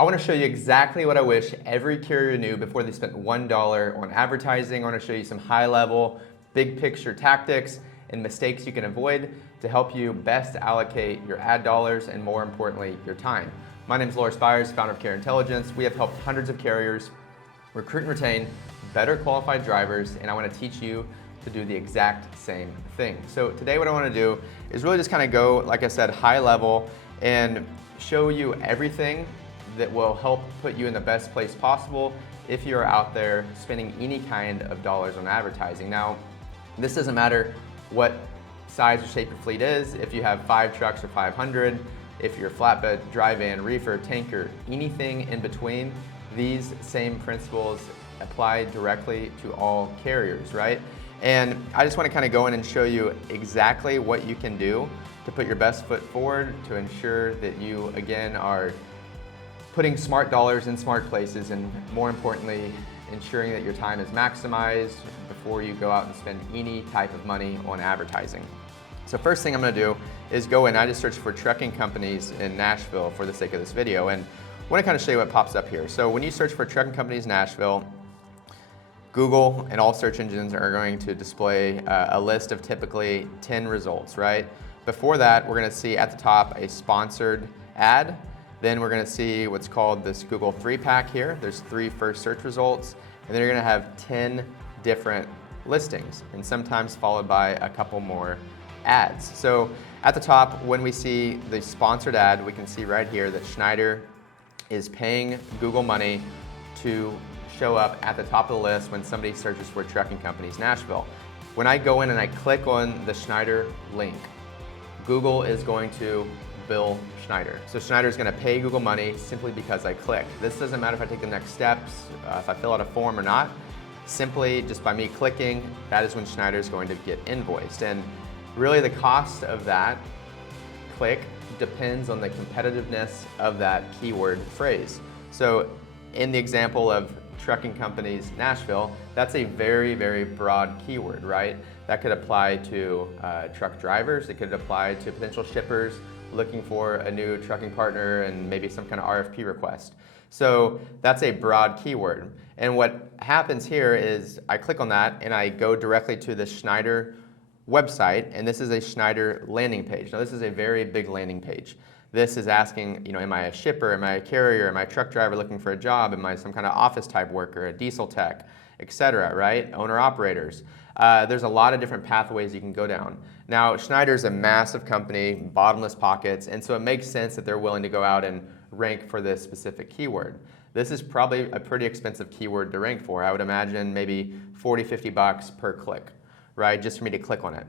I want to show you exactly what I wish every carrier knew before they spent $1 on advertising. I want to show you some high-level, big-picture tactics and mistakes you can avoid to help you best allocate your ad dollars and, more importantly, your time. My name is Laura Spires, founder of Carrier Intelligence. We have helped hundreds of carriers recruit and retain better qualified drivers, and I want to teach you to do the exact same thing. So today what I want to do is really just kind of go, like I said, high level and show you everything that will help put you in the best place possible if you're out there spending any kind of dollars on advertising. Now, this doesn't matter what size or shape your fleet is, if you have 5 trucks or 500, if you're flatbed, dry van, reefer, tanker, anything in between, these same principles apply directly to all carriers, right? And I just want to kind of go in and show you exactly what you can do to put your best foot forward to ensure that you, again, are putting smart dollars in smart places, and more importantly, ensuring that your time is maximized before you go out and spend any type of money on advertising. So first thing I'm going to do is go in, I just searched for trucking companies in Nashville for the sake of this video, and I want to kind of show you what pops up here. So when you search for trucking companies Nashville, Google and all search engines are going to display a list of typically 10 results, right? Before that, we're going to see at the top a sponsored ad. Then we're going to see what's called this Google 3-pack here. There's 3 first search results, and then you're going to have 10 different listings, and sometimes followed by a couple more ads. So at the top, when we see the sponsored ad, we can see right here that Schneider is paying Google money to show up at the top of the list when somebody searches for trucking companies Nashville. When I go in and I click on the Schneider link, Google is going to bill Schneider. So Schneider is going to pay Google money simply because I click. This doesn't matter if I take the next steps, if I fill out a form or not. Simply just by me clicking, that is when Schneider is going to get invoiced. And really the cost of that click depends on the competitiveness of that keyword phrase. So in the example of trucking companies Nashville, that's a very, very broad keyword, right? That could apply to truck drivers, it could apply to potential shippers looking for a new trucking partner and maybe some kind of RFP request. So that's a broad keyword. And what happens here is I click on that and I go directly to the Schneider website, and this is a Schneider landing page. Now this is a very big landing page. This is asking, am I a shipper, am I a carrier, am I a truck driver looking for a job, am I some kind of office type worker, a diesel tech, etc., right? Owner operators. There's a lot of different pathways you can go down. Now, Schneider's a massive company, bottomless pockets, and so it makes sense that they're willing to go out and rank for this specific keyword. This is probably a pretty expensive keyword to rank for. I would imagine maybe 40, 50 bucks per click, right? Just for me to click on it.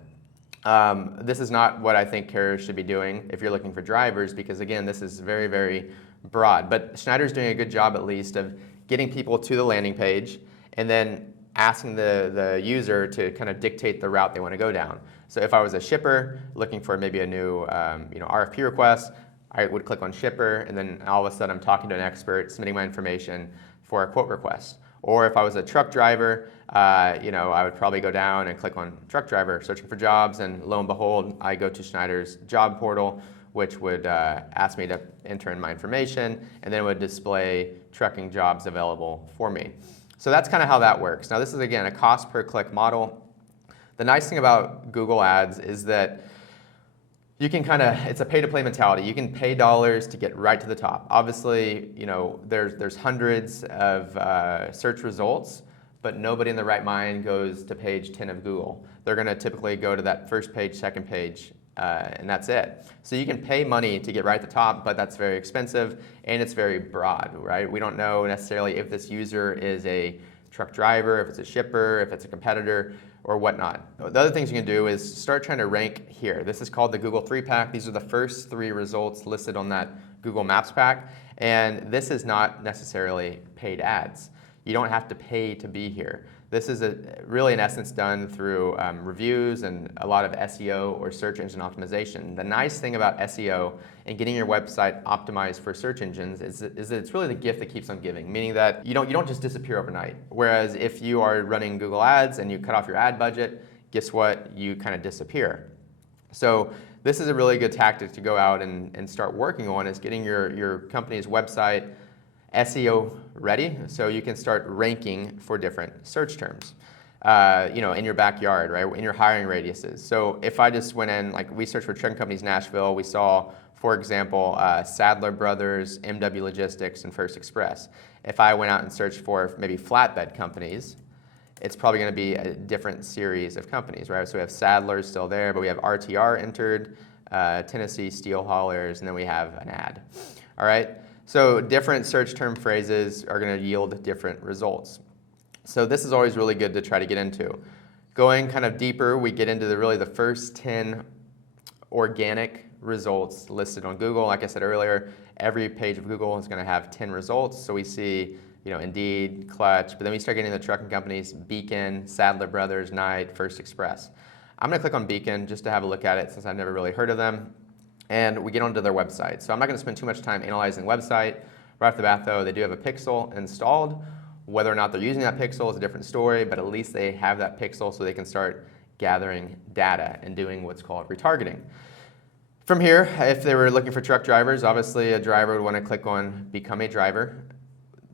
This is not what I think carriers should be doing if you're looking for drivers, because again, this is very, very broad. But Schneider's doing a good job at least of getting people to the landing page and then asking the user to kind of dictate the route they want to go down. So if I was a shipper looking for maybe a new RFP request, I would click on shipper, and then all of a sudden I'm talking to an expert, submitting my information for a quote request. Or if I was a truck driver, I would probably go down and click on truck driver, searching for jobs, and lo and behold, I go to Schneider's job portal, which would ask me to enter in my information, and then it would display trucking jobs available for me. So that's kind of how that works. Now this is, again, a cost per click model. The nice thing about Google Ads is that you can it's a pay-to-play mentality. You can pay dollars to get right to the top. Obviously, there's hundreds of search results, but nobody in their right mind goes to page 10 of Google. They're going to typically go to that first page, second page, and that's it. So you can pay money to get right at the top, but that's very expensive and it's very broad, right? We don't know necessarily if this user is a truck driver, if it's a shipper, if it's a competitor, or whatnot. The other things you can do is start trying to rank here. This is called the Google 3-pack. These are the first 3 results listed on that Google Maps pack, and this is not necessarily paid ads. You don't have to pay to be here. This is really in essence done through reviews and a lot of SEO or search engine optimization. The nice thing about SEO and getting your website optimized for search engines is that it's really the gift that keeps on giving, meaning that you don't just disappear overnight. Whereas if you are running Google Ads and you cut off your ad budget, guess what? You kind of disappear. So this is a really good tactic to go out and start working on, is getting your company's website SEO ready, so you can start ranking for different search terms. In your backyard, right, in your hiring radiuses. So if I just went in, like we searched for trucking companies Nashville, we saw, for example, Sadler Brothers, MW Logistics, and First Express. If I went out and searched for maybe flatbed companies, it's probably going to be a different series of companies, right? So we have Sadler's still there, but we have RTR entered, Tennessee Steel Haulers, and then we have an ad. All right, so different search term phrases are going to yield different results. So this is always really good to try to get into. Going kind of deeper, we get into the first 10 organic results listed on Google. Like I said earlier, every page of Google is going to have 10 results. So we see, Indeed, Clutch, but then we start getting the trucking companies, Beacon, Sadler Brothers, Knight, First Express. I'm going to click on Beacon just to have a look at it since I've never really heard of them. And we get onto their website. So I'm not going to spend too much time analyzing the website. Right off the bat, though, they do have a pixel installed. Whether or not they're using that pixel is a different story, but at least they have that pixel so they can start gathering data and doing what's called retargeting. From here, if they were looking for truck drivers, obviously a driver would want to click on Become a Driver.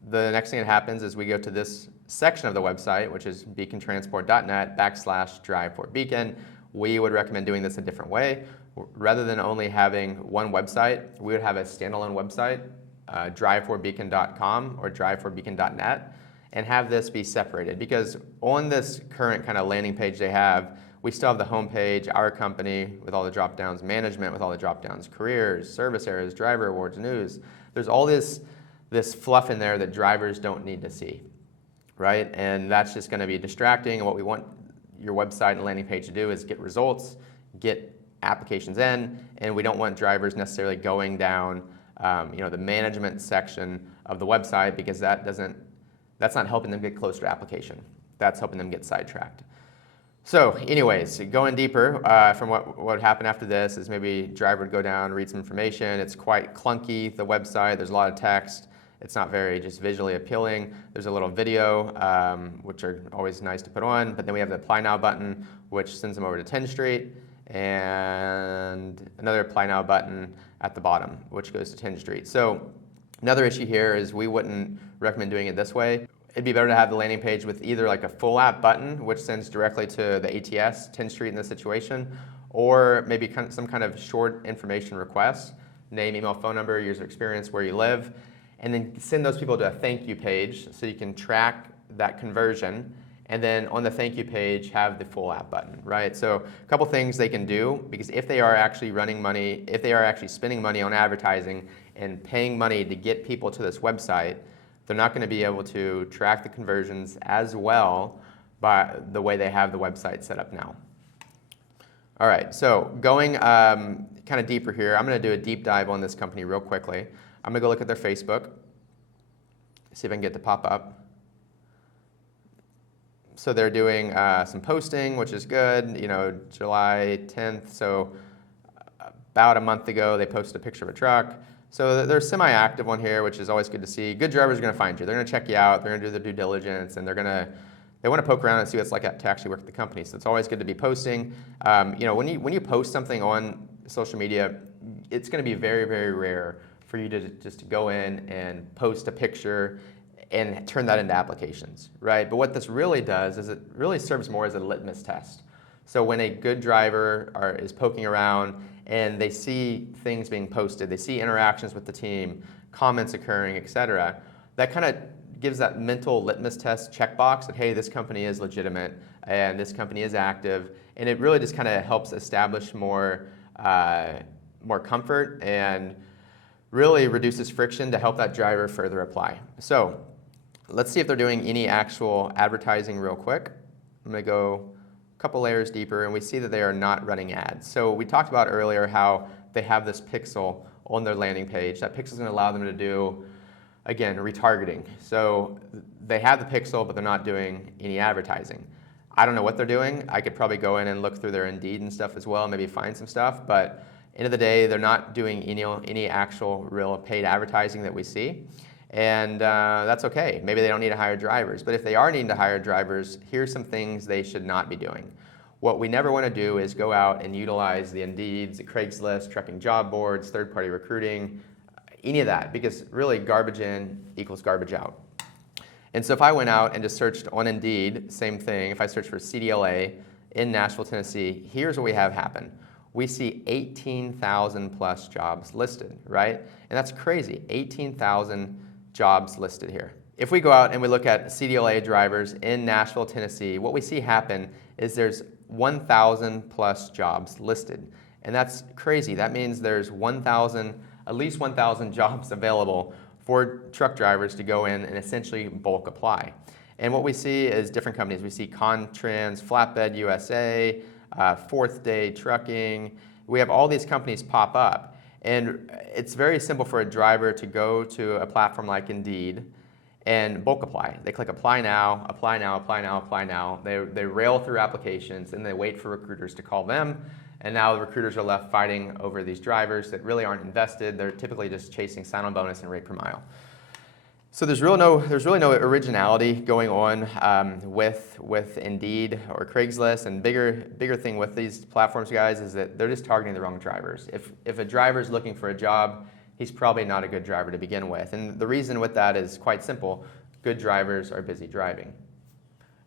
The next thing that happens is we go to this section of the website, which is beacontransport.net/drive4beacon. We would recommend doing this a different way. Rather than only having one website, we would have a standalone website, drive4beacon.com or drive4beacon.net, and have this be separated, because on this current kind of landing page they have, we still have the home page, our company with all the drop downs, management with all the drop downs, careers, service areas, driver awards, news. There's all this fluff in there that drivers don't need to see, right? And that's just going to be distracting. And what we want your website and landing page to do is get results, get applications in, and we don't want drivers necessarily going down the management section of the website, because that's not helping them get closer to application. That's helping them get sidetracked. So anyways, going deeper, from what would happen after this is maybe driver would go down, read some information. It's quite clunky, the website. There's a lot of text. It's not very just visually appealing. There's a little video, which are always nice to put on. But then we have the Apply Now button, which sends them over to 10th Street, and another Apply Now button at the bottom, which goes to 10th Street. So another issue here is we wouldn't recommend doing it this way. It'd be better to have the landing page with either like a full app button, which sends directly to the ATS, 10th Street in this situation, or maybe some kind of short information request, name, email, phone number, years of experience, where you live, and then send those people to a thank you page so you can track that conversion. And then on the thank you page, have the full app button, right? So a couple things they can do, because if they are actually spending money on advertising and paying money to get people to this website, they're not going to be able to track the conversions as well by the way they have the website set up now. All right, so going kind of deeper here, I'm going to do a deep dive on this company real quickly. I'm going to go look at their Facebook, see if I can get it to pop up. So they're doing some posting, which is good, July 10th. So about a month ago, they posted a picture of a truck. So they're semi-active on here, which is always good to see. Good drivers are going to find you. They're going to check you out. They're going to do their due diligence, and they want to poke around and see what it's like to actually work at the company. So it's always good to be posting. When you post something on social media, it's going to be very, very rare for you to just go in and post a picture and turn that into applications, right? But what this really does is it really serves more as a litmus test. So when a good driver is poking around and they see things being posted, they see interactions with the team, comments occurring, etc., that kind of gives that mental litmus test checkbox that, hey, this company is legitimate and this company is active, and it really just kind of helps establish more comfort and really reduces friction to help that driver further apply. So let's see if they're doing any actual advertising real quick. I'm going to go a couple layers deeper, and we see that they are not running ads. So we talked about earlier how they have this pixel on their landing page. That pixel is going to allow them to do, again, retargeting. So they have the pixel, but they're not doing any advertising. I don't know what they're doing. I could probably go in and look through their Indeed and stuff as well, maybe find some stuff, but end of the day, they're not doing any actual real paid advertising that we see. And that's okay. Maybe they don't need to hire drivers. But if they are needing to hire drivers, here's some things they should not be doing. What we never want to do is go out and utilize the Indeeds, the Craigslist, trucking job boards, third-party recruiting, any of that, because really garbage in equals garbage out. And so if I went out and just searched on Indeed, same thing, if I search for CDLA in Nashville, Tennessee, here's what we have happen. We see 18,000 plus jobs listed, right? And that's crazy, 18,000 jobs listed here. If we go out and we look at CDLA drivers in Nashville, Tennessee, what we see happen is there's 1,000 plus jobs listed. And that's crazy. That means there's at least 1,000 jobs available for truck drivers to go in and essentially bulk apply. And what we see is different companies. We see Contrans, Flatbed USA, Fourth Day Trucking. We have all these companies pop up. And it's very simple for a driver to go to a platform like Indeed and bulk apply. They click apply now, apply now, apply now, apply now. They rail through applications and they wait for recruiters to call them. And now the recruiters are left fighting over these drivers that really aren't invested. They're typically just chasing sign-on bonus and rate per mile. So there's really no originality going on with Indeed or Craigslist. And bigger thing with these platforms, guys, is that they're just targeting the wrong drivers. If a driver's looking for a job, he's probably not a good driver to begin with. And the reason with that is quite simple. Good drivers are busy driving.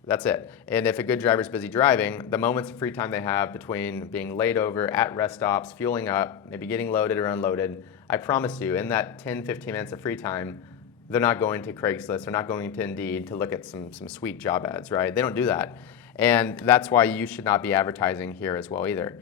That's it. And if a good driver's busy driving, the moments of free time they have between being laid over at rest stops, fueling up, maybe getting loaded or unloaded, I promise you, in that 10, 15 minutes of free time, they're not going to Craigslist, they're not going to Indeed to look at some sweet job ads, right? They don't do that. And that's why you should not be advertising here as well either.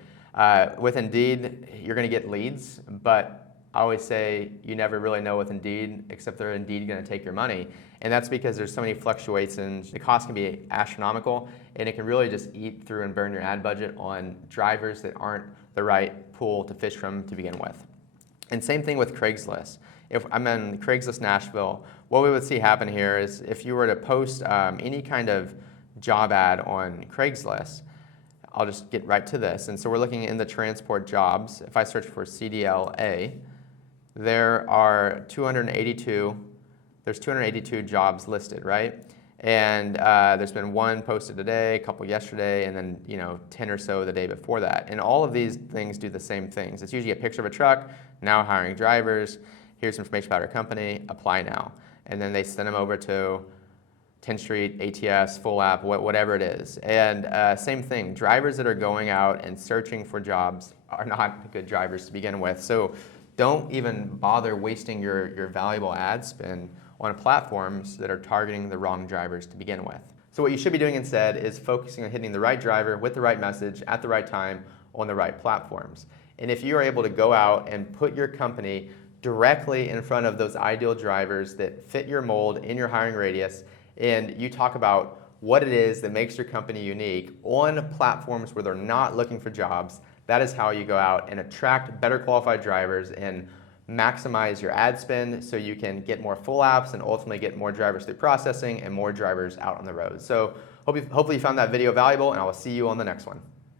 With Indeed, you're going to get leads, but I always say you never really know with Indeed, except they're indeed going to take your money. And that's because there's so many fluctuations. The cost can be astronomical, and it can really just eat through and burn your ad budget on drivers that aren't the right pool to fish from to begin with. And same thing with Craigslist. If I'm in Craigslist Nashville, what we would see happen here is if you were to post any kind of job ad on Craigslist, I'll just get right to this. And so we're looking in the transport jobs. If I search for CDLA, there are 282 jobs listed, right? And there's been one posted today, a couple yesterday, and then 10 or so the day before that. And all of these things do the same things. It's usually a picture of a truck, now hiring drivers, here's some information about our company, apply now. And then they send them over to 10th Street, ATS, Full App, whatever it is. And same thing, drivers that are going out and searching for jobs are not good drivers to begin with. So don't even bother wasting your valuable ad spend on platforms that are targeting the wrong drivers to begin with. So what you should be doing instead is focusing on hitting the right driver with the right message at the right time on the right platforms. And if you are able to go out and put your company directly in front of those ideal drivers that fit your mold in your hiring radius, and you talk about what it is that makes your company unique on platforms where they're not looking for jobs, that is how you go out and attract better qualified drivers and maximize your ad spend so you can get more full apps and ultimately get more drivers through processing and more drivers out on the road. So hopefully you found that video valuable, and I will see you on the next one.